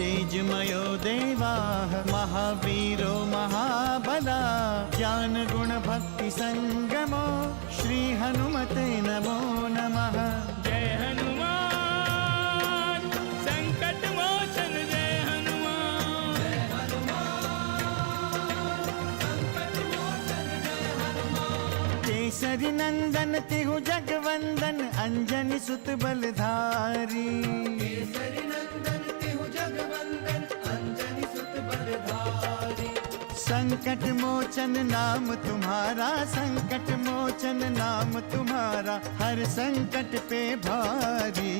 तेजमयो देवाः महावीरो महाबला ज्ञान गुण भक्ति संगमो श्री हनुमते नमो नमः। जय हनुमान संकट मोचन जय हनुमान। जय हनुमान संकट मोचन जय हनुमान। केसरी नंदन तिहु जगवंदन अंजनी सुत बलधारी। केसरी नंदन तिहु जगवंदन अंजनी सुत बलधारी। संकट मोचन नाम तुम्हारा संकट मोचन नाम तुम्हारा हर संकट पे भारी।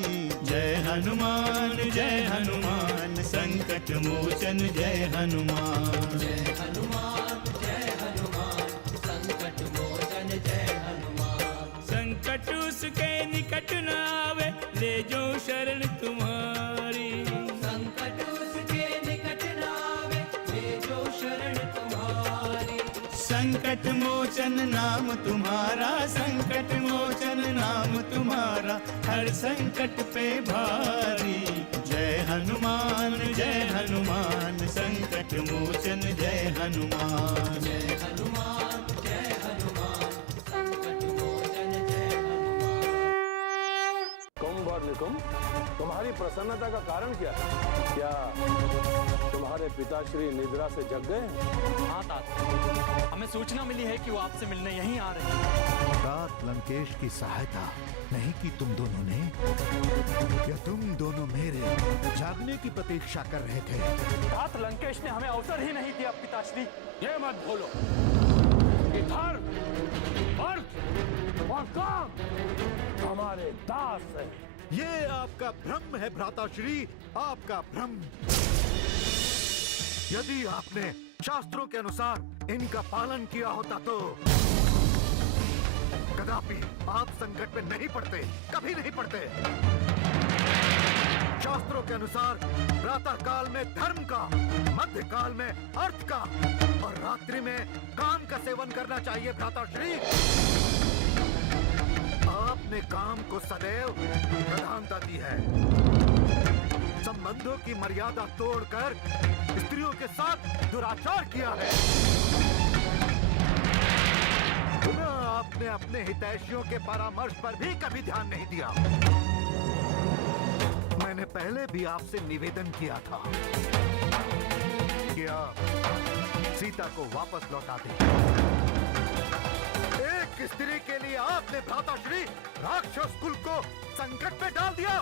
जय हनुमान संकट मोचन जय हनुमान। जय हनुमान संकट मोचन जय हनुमान। संकट उसके निकट न आवे ले जो शरण तुम्हारी। संकट उसके निकट न आवे ले जो शरण तुम्हारी। संकट मोचन नाम तुम्हारा संकट मोचन नाम तुम्हारा हर संकट पे भारी। जय हनुमान संकट मोचन जय हनुमान। जय हनुमान संकट मोचन जय हनुमान। कुंभ तुम्हारी प्रसन्नता का कारण क्या है? क्या तुम्हारे पिताश्री निद्रा से जग गए? हाँ ताता, हमें सूचना मिली है कि वो आपसे मिलने यहीं आ रहे हैं। तात लंकेश की सहायता नहीं की तुम दोनों ने? या तुम दोनों मेरे जागने की प्रतीक्षा कर रहे थे? तात लंकेश ने हमें अवसर ही नहीं दिया पिताश्री। ये मत भूलो कि धर्म, अर्थ और काम हमारे दास है। ये आपका भ्रम है भ्राताश्री, आपका भ्रम। यदि आपने शास्त्रों के अनुसार इनका पालन किया होता तो कदापि आप संकट में नहीं पड़ते, कभी नहीं पड़ते। शास्त्रों के अनुसार प्रातः काल में धर्म का, मध्य काल में अर्थ का और रात्रि में काम का सेवन करना चाहिए भ्राताश्री। आपने काम को सदैव प्रधानता दी है। संबंधों की मर्यादा तोड़कर स्त्रियों के साथ दुराचार किया है। पुनः आपने अपने हितैषियों के परामर्श पर भी कभी ध्यान नहीं दिया। मैंने पहले भी आपसे निवेदन किया था कि आप सीता को वापस लौटा दें। एक स्त्री के लिए आपने भ्राताश्री राक्षस कुल को संकट में डाल दिया।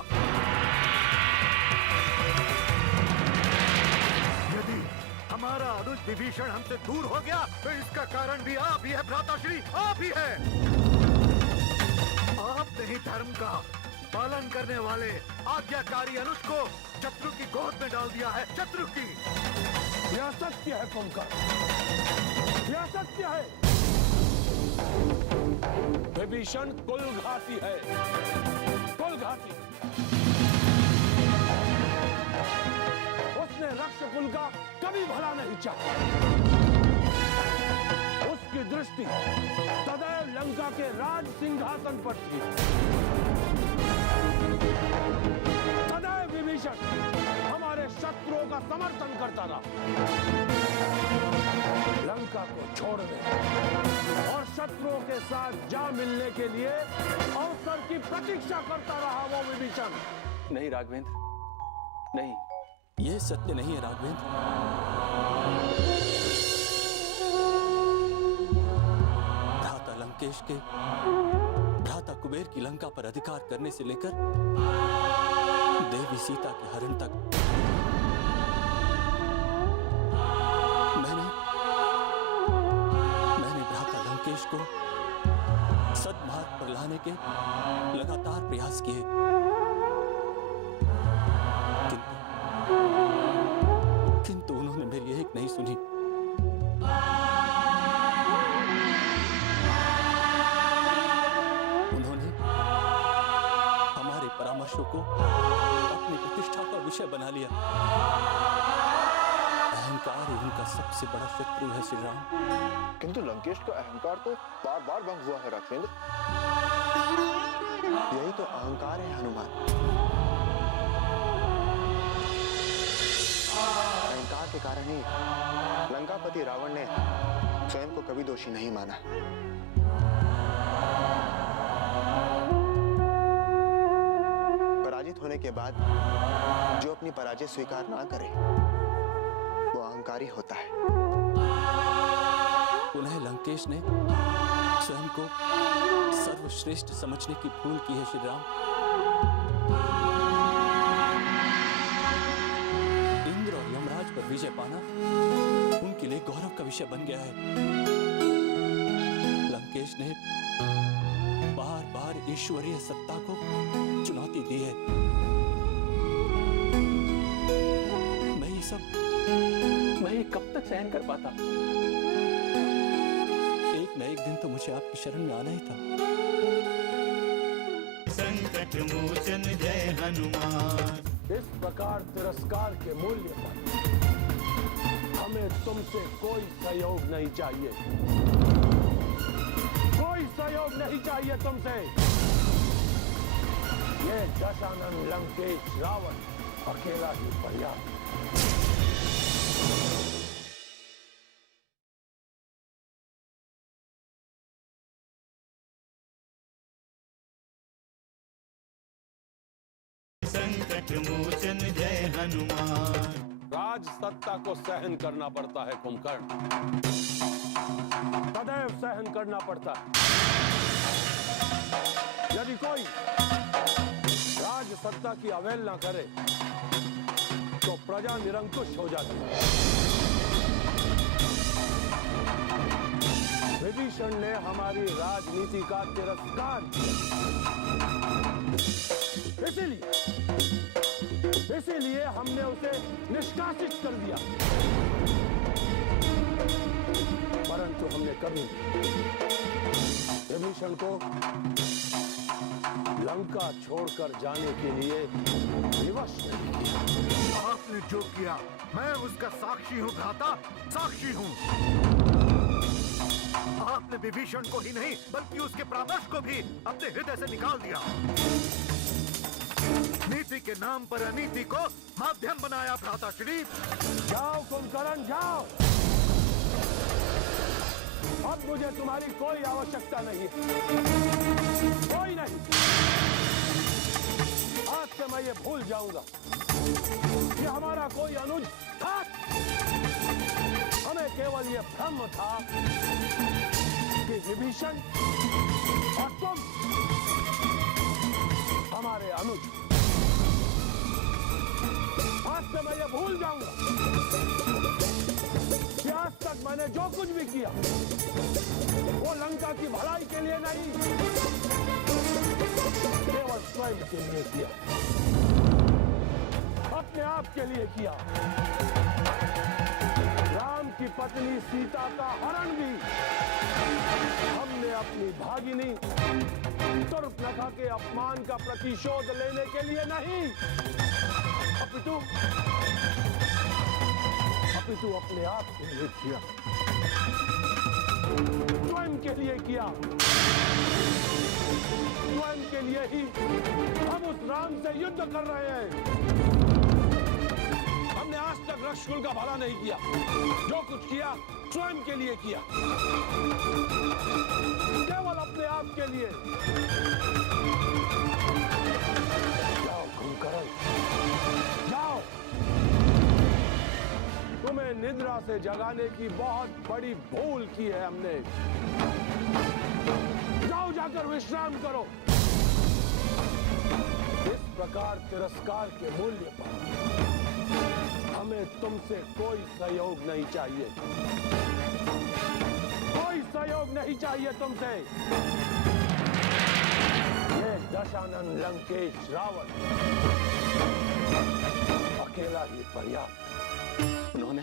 यदि हमारा अनुज विभीषण हमसे दूर हो गया तो इसका कारण भी आप ही है भ्राताश्री, आप ही है। आपने ही धर्म का पालन करने वाले आज्ञाकारी अनुज को शत्रु की गोद में डाल दिया है, शत्रु की। यह सत्य है कुंभकर्ण, यह सत्य है। विभीषण कुलघाती है, कुलघाती। उसने रक्ष कुल का कभी भला नहीं चाहा। उसकी दृष्टि सदैव लंका के राज सिंहासन पर थी। सदैव विभीषण हमारे शत्रुओं का समर्थन करता रहा। लंका को छोड़ने और शत्रुओं के साथ जा मिलने के लिए अवसर की प्रतीक्षा करता रहा वो विभीषण। नहीं राघवेंद्र, नहीं, ये सत्य नहीं है राघवेंद्र। भ्राता लंकेश के भ्राता कुबेर की लंका पर अधिकार करने से लेकर देवी सीता के हरण तक मैंने भ्राता लंकेश को सद्मार्ग पर लाने के लगातार प्रयास किए, किंतु उन्होंने मेरी एक नहीं सुनी। उन्होंने हमारे परामर्शों को अपनी प्रतिष्ठा का विषय बना लिया। अहंकार ही उनका सबसे बड़ा शत्रु है श्री राम। किंतु लंकेश का अहंकार तो बार बार भंग हुआ है राघवेंद्र। यही तो अहंकार है हनुमान। नहीं, लंकापति रावण ने स्वयं को कभी दोषी नहीं माना। पराजित होने के बाद जो अपनी पराजय स्वीकार ना करे वो अहंकारी होता है। पुनः लंकेश ने स्वयं को सर्वश्रेष्ठ समझने की भूल की है श्री राम। इंद्र और यमराज पर विजय पाना उनके लिए गौरव का विषय बन गया है। लंकेश ने बार बार ईश्वरीय सत्ता को चुनौती दी है। मैं ये कब तक सहन कर पाता? एक न एक दिन तो मुझे आपकी शरण में आना ही था। संकट मोचन जय हनुमान। इस प्रकार तिरस्कार के मूल्य पर हमें तुमसे कोई सहयोग नहीं चाहिए, कोई सहयोग नहीं चाहिए तुमसे। ये दशानन लंकेश रावण अकेला ही पर्याप्त। संकट मोचन जय हनुमान। राज सत्ता को सहन करना पड़ता है कुंभकर्ण, सदैव सहन करना पड़ता है। यदि कोई राज सत्ता की अवहेलना करे तो प्रजा निरंकुश हो जाती है। विभीषण ने हमारी राजनीति का तिरस्कार किया, इसीलिए हमने उसे निष्कासित कर दिया। परंतु हमने कभी विभीषण को लंका छोड़कर जाने के लिए विवश नहीं किया। आपने जो किया मैं उसका साक्षी हूँ भ्राता, साक्षी हूँ। आपने विभीषण को ही नहीं बल्कि उसके परामर्श को भी अपने हृदय से निकाल दिया। नीति के नाम पर अनीति को माध्यम बनाया भ्राता श्री। जाओ कुंभकर्ण जाओ, अब मुझे तुम्हारी कोई आवश्यकता नहीं है, कोई नहीं। आज से मैं ये भूल जाऊंगा कि हमारा कोई अनुज था। हमें केवल ये भ्रम था कि विभीषण और तुम हमारे अनुज। आज से मैं ये भूल जाऊंगा कि आज तक मैंने जो कुछ भी किया वो लंका की भलाई के लिए नहीं, केवल स्वयं के लिए किया, अपने आप के लिए किया। राम की पत्नी सीता का हरण भी हमने अपनी भागिनी शूर्पणखा के अपमान का प्रतिशोध लेने के लिए नहीं, अपितु अपने आप के लिए किया, स्वयं के लिए किया। स्वयं के लिए ही हम उस राम से युद्ध कर रहे हैं। हमने आज तक रक्षकुल का भला नहीं किया, जो कुछ किया स्वयं के लिए किया, केवल अपने आप के लिए। जाओ कुंभकर्ण जाओ, तुम्हें निद्रा से जगाने की बहुत बड़ी भूल की है हमने। जाओ जाकर विश्राम करो। इस प्रकार तिरस्कार के मूल्य पर हमें तुमसे कोई सहयोग नहीं चाहिए, कोई सहयोग नहीं चाहिए तुमसे। ये दशानन लंकेश रावण अकेला ही पर्याप्त। उन्होंने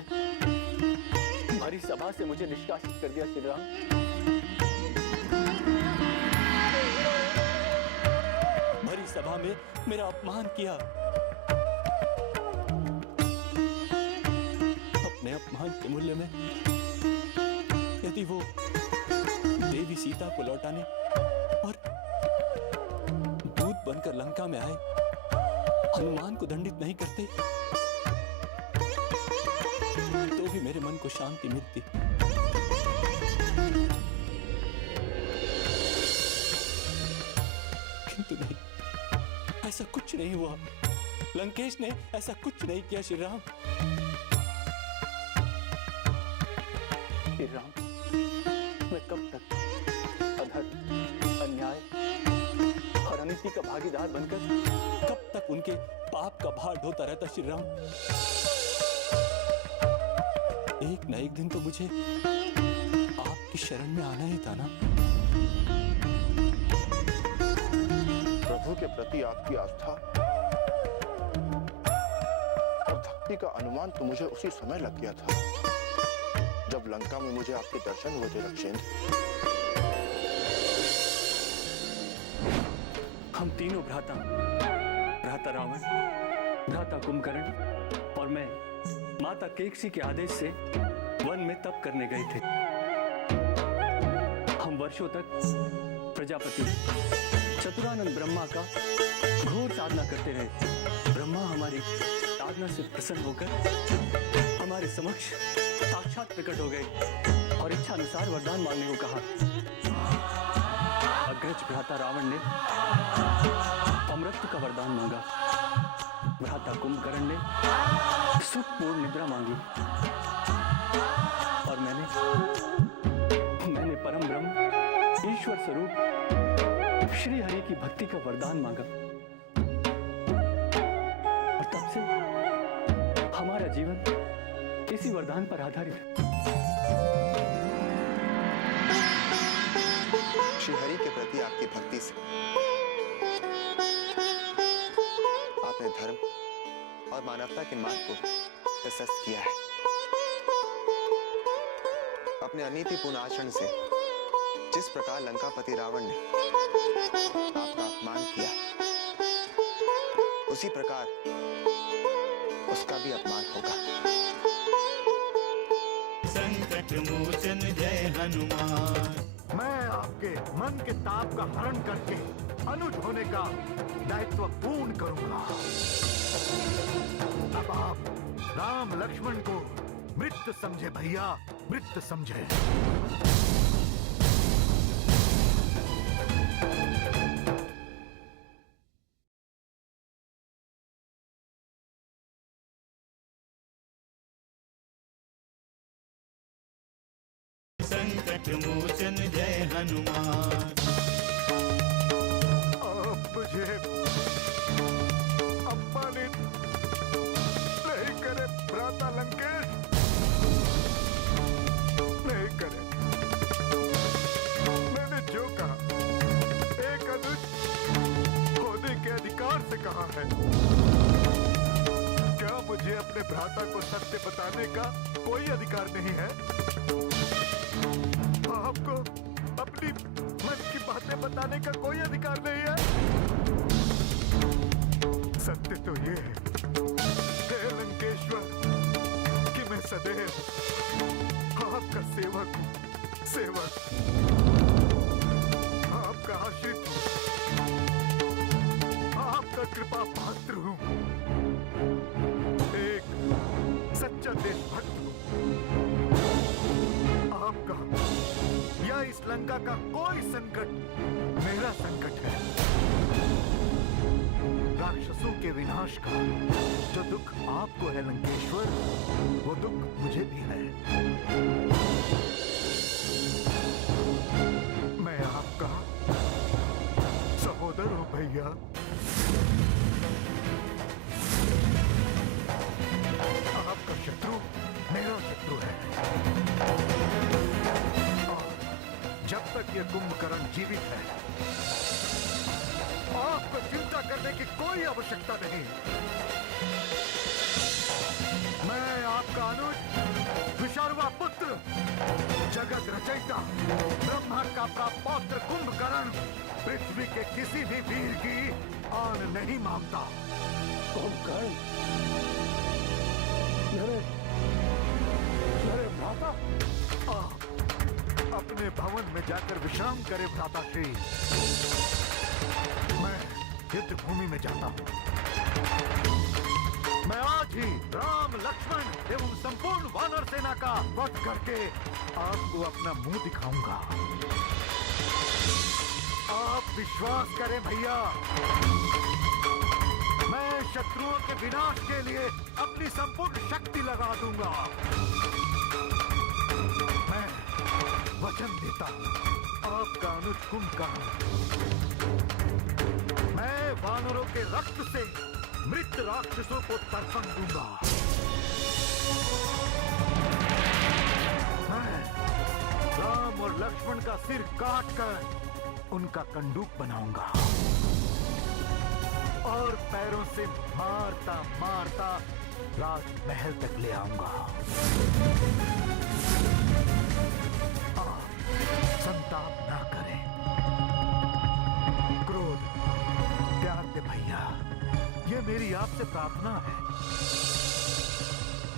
हमारी सभा से मुझे निष्कासित कर दिया श्री राम। भरी सभा में मेरा अपमान किया। अपने अपमान के मूल्य में यदि वो देवी सीता को लौटाने और दूत बनकर लंका में आए हनुमान को दंडित नहीं करते तो भी मेरे मन को शांति मिलती। किंतु नहीं, ऐसा कुछ नहीं हुआ। लंकेश ने ऐसा कुछ नहीं किया। श्री राम, श्री राम, मैं कब तक अधर्म, अन्याय और अनिति का भागीदार बनकर कब तक उनके पाप का भार ढोता रहता। श्री राम, एक न एक दिन तो मुझे आपकी शरण में आना ही था ना। प्रभु के प्रति आपकी आस्था और भक्ति का अनुमान तो मुझे उसी समय लग गया था जब लंका में मुझे आपके दर्शन हुए थे रक्षेंद्र। हम तीनों भ्राता, भ्राता रावण, भ्राता कुंभकर्ण और मैं माता केकसी के आदेश से वन में तप करने गए थे। हम वर्षों तक प्रजापति चतुरानंद ब्रह्मा का घोर साधना करते रहे। ब्रह्मा हमारी साधना से प्रसन्न होकर हमारे समक्ष साक्षात प्रकट हो गए और इच्छा अनुसार वरदान मांगने को कहा। अग्रज भ्राता रावण ने अमृत का वरदान मांगा। भ्राता कुंभकर्ण ने सुखपूर्ण निद्रा मांगी और मैंने परम ब्रह्म ईश्वर स्वरूप श्री हरि की भक्ति का वरदान मांगा। और तब से हमारा जीवन इसी वरदान पर आधारित है। श्री हरि के प्रति आपकी भक्ति से आपने धर्म और मानवता के मार्ग को प्रशस्त किया है। अपने अनीतिपूर्ण आचरण से जिस प्रकार लंकापति रावण ने आपका अपमान किया, उसी प्रकार उसका भी अपमान होगा। संकट मोचन जय हनुमान। मैं आपके मन के ताप का हरण करके अनुज होने का दायित्व पूर्ण करूंगा। अब आप राम लक्ष्मण को मृत समझे भैया, मृत समझे। संकट मोचन जय हनुमान। आप मुझे अपमानित नहीं करे भ्राता लंकेश, नहीं करे। मैंने जो कहा एक अनुज होने के अधिकार से कहा है। क्या मुझे अपने भ्राता को सत्य बताने का कोई अधिकार नहीं है? आपको अपनी मन की बातें बताने का कोई अधिकार नहीं है? सत्य तो ये है हे लंकेश्वर कि मैं सदैव आपका सेवक हूं, सेवक, आपका आश्रित हूं, आपका कृपा पात्र हूं, एक सच्चा देशभक्त हूं। आपका या इस लंका का कोई संकट मेरा संकट है। राक्षसों के विनाश का जो दुख आपको है लंकेश्वर, वो दुख मुझे भी है। मैं आपका सहोदर हूं भैया। आपका शत्रु मेरा शत्रु है। जब तक ये कुंभकर्ण जीवित है, आपको चिंता करने की कोई आवश्यकता नहीं। मैं आपका अनुज, विशारवा पुत्र, जगत रचयिता, ब्रह्मा का प्रापौत्र कुंभकर्ण पृथ्वी के किसी भी वीर की आन नहीं मांगता। कुंभकर्ण, मेरे भ्राता, अपने भवन में जाकर विश्राम करे भ्राता श्री। मैं युद्ध भूमि में जाता हूं। मैं आज ही राम, लक्ष्मण एवं संपूर्ण वानर सेना का वध करके आपको अपना मुंह दिखाऊंगा। आप विश्वास करें भैया, मैं शत्रुओं के विनाश के लिए अपनी संपूर्ण शक्ति लगा दूंगा। मैं वचन देता हूं, आपका अनुज कुंभकर्ण, मैं वानरों के रक्त से मृत राक्षसों को तर्पण दूंगा। मैं राम और लक्ष्मण का सिर काटकर उनका कंडूक बनाऊंगा और पैरों से मारता मारता राजमहल तक ले आऊंगा। आप संताप ना करें, क्रोध त्याग दे भैया, ये मेरी आपसे प्रार्थना है।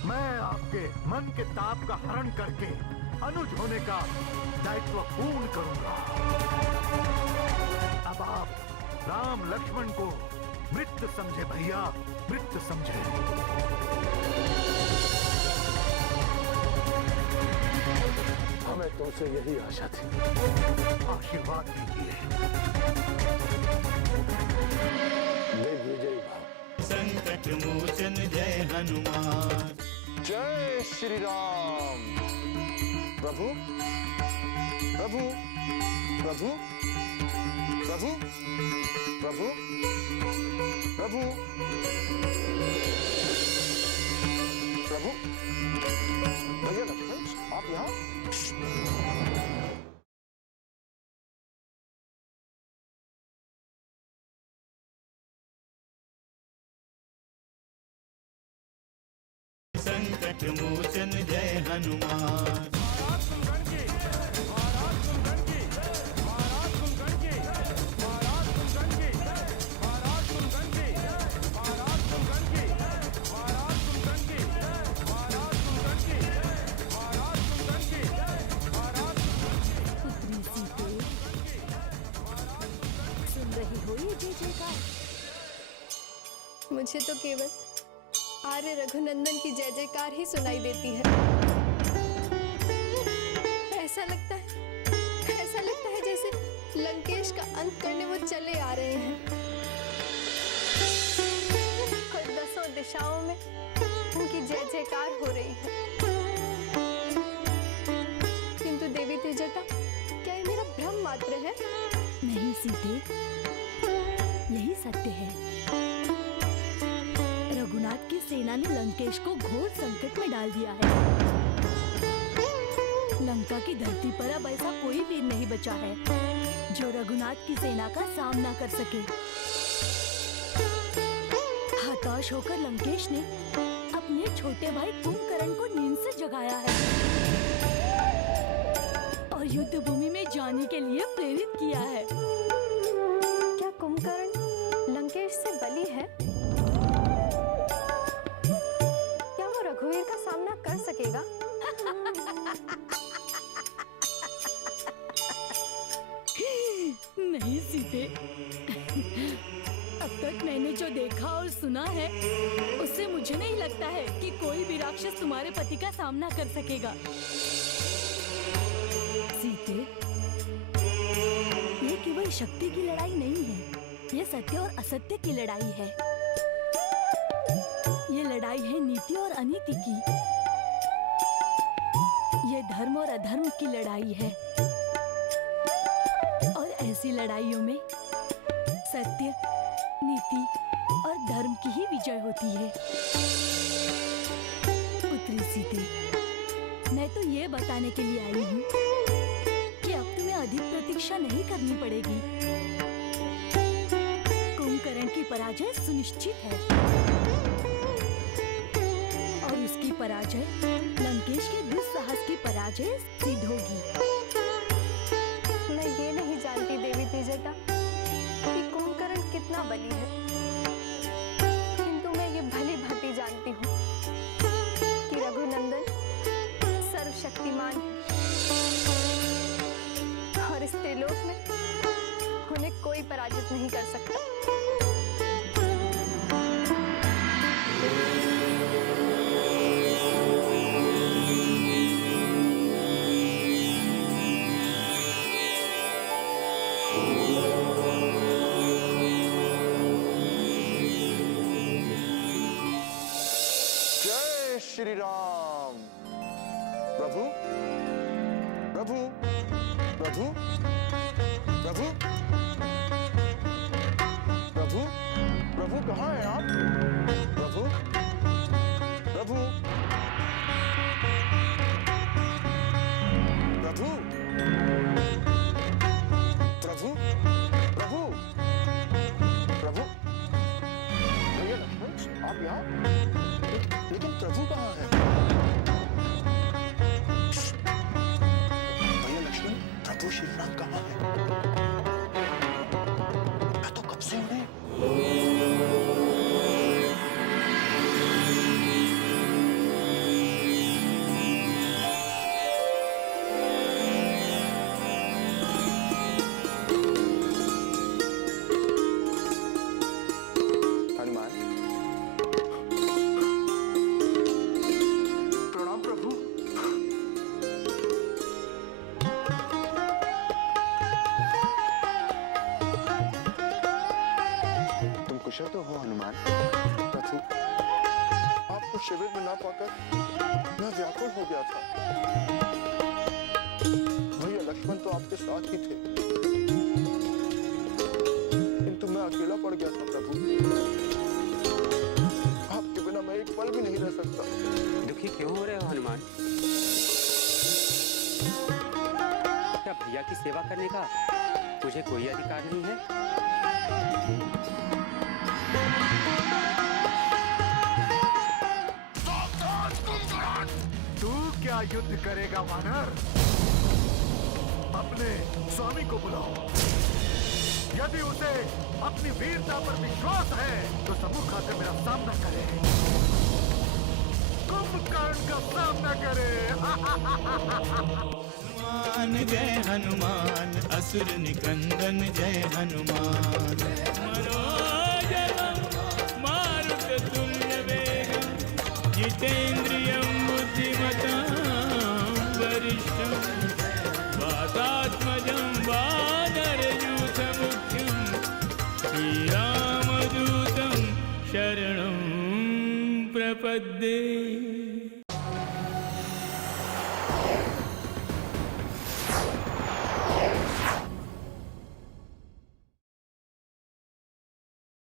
मैं आपके मन के ताप का हरण करके अनुज होने का दायित्व पूर्ण करूंगा। अब आप राम लक्ष्मण को मृत समझे भैया, मृत समझे। हमें तुमसे यही आशा थी। आशीर्वाद दीजिए। दिग्विजयी भव। संकट मोचन जय हनुमान। जय श्री राम। प्रभु प्रभु प्रभु प्रभु प्रभु प्रभु प्रभु। भैया लक्ष्मण, आप यहाँ? संकट मोचन जय हनुमान। मुझे तो केवल आर्य रघुनंदन की जय जयकार ही सुनाई देती है। ऐसा लगता है जैसे लंकेश का अंत करने वो चले आ रहे हैं और दसों दिशाओं में उनकी जय जयकार हो रही है। किंतु देवी त्रिजटा, क्या ये मेरा भ्रम मात्र है? नहीं सीते, यही सत्य है। रघुनाथ की सेना ने लंकेश को घोर संकट में डाल दिया है। लंका की धरती पर अब ऐसा कोई वीर नहीं बचा है जो रघुनाथ की सेना का सामना कर सके। हताश होकर लंकेश ने अपने छोटे भाई कुंभकर्ण को नींद से जगाया है और युद्ध भूमि में जाने के लिए प्रेरित किया है। क्या कुंभकर्ण लंकेश से बली है? क्या वो रघुवीर का सामना कर सकेगा? नहीं सीते, अब तक मैंने जो देखा और सुना है उससे मुझे नहीं लगता है कि कोई भी राक्षस तुम्हारे पति का सामना कर सकेगा। सीते, ये केवल शक्ति की लड़ाई नहीं है, ये सत्य और असत्य की लड़ाई है। ये लड़ाई है नीति और अनीति की। ये धर्म और अधर्म की लड़ाई है और ऐसी लड़ाइयों में सत्य, नीति और धर्म की ही विजय होती है। पुत्री सीते, मैं तो ये बताने के लिए आई हूँ कि अब तुम्हें अधिक प्रतीक्षा नहीं करनी पड़ेगी। कुंभकर्ण की पराजय सुनिश्चित है और उसकी पराजय लंकेश के दुस्साहस की पराजय सिद्ध होगी। मैं ये नहीं जानती देवी त्रिजटा कि कुंभकर्ण कितना बली है, किंतु मैं ये भली भांति जानती हूँ कि रघुनंदन सर्वशक्तिमान है और इस त्रिलोक में उन्हें कोई पराजित नहीं कर सकता। जय श्री राम। प्रभु प्रभु प्रभु प्रभु प्रभु प्रभु कहाँ हैं आप? प्रभु प्रभु प्रभु प्रभु प्रभु प्रभु भैया लक्ष्मण, आप यहाँ? लेकिन प्रभु कहाँ है? भैया लक्ष्मण, प्रभु श्री राम कहाँ है? मैं तो कब से उन्हें कुशल तो हो हनुमान? प्रभु, आपको शिविर में ना पाकर मैं व्याकुल हो गया था। भैया लक्ष्मण तो आपके साथ ही थे, किंतु मैं अकेला पड़ गया था। प्रभु, आपके बिना मैं एक पल भी नहीं रह सकता। दुखी क्यों हो रहे हो हनुमान? क्या भैया की सेवा करने का मुझे कोई अधिकार नहीं है? तू क्या युद्ध करेगा वानर? अपने स्वामी को बुलाओ। यदि उसे अपनी वीरता पर विश्वास है तो सम्मुख आकर मेरा सामना करे, कुंभकर्ण का सामना करे। हनुमान जय हनुमान, असुर निकंदन जय हनुमान। मनोजवं मारुततुल्य वेगं, जितेन्द्रियं बुद्धिमतां वरिष्ठं, वातात्मजं वानरयूथमुख्यं, श्रीरामदूतं शरणं प्रपद्ये।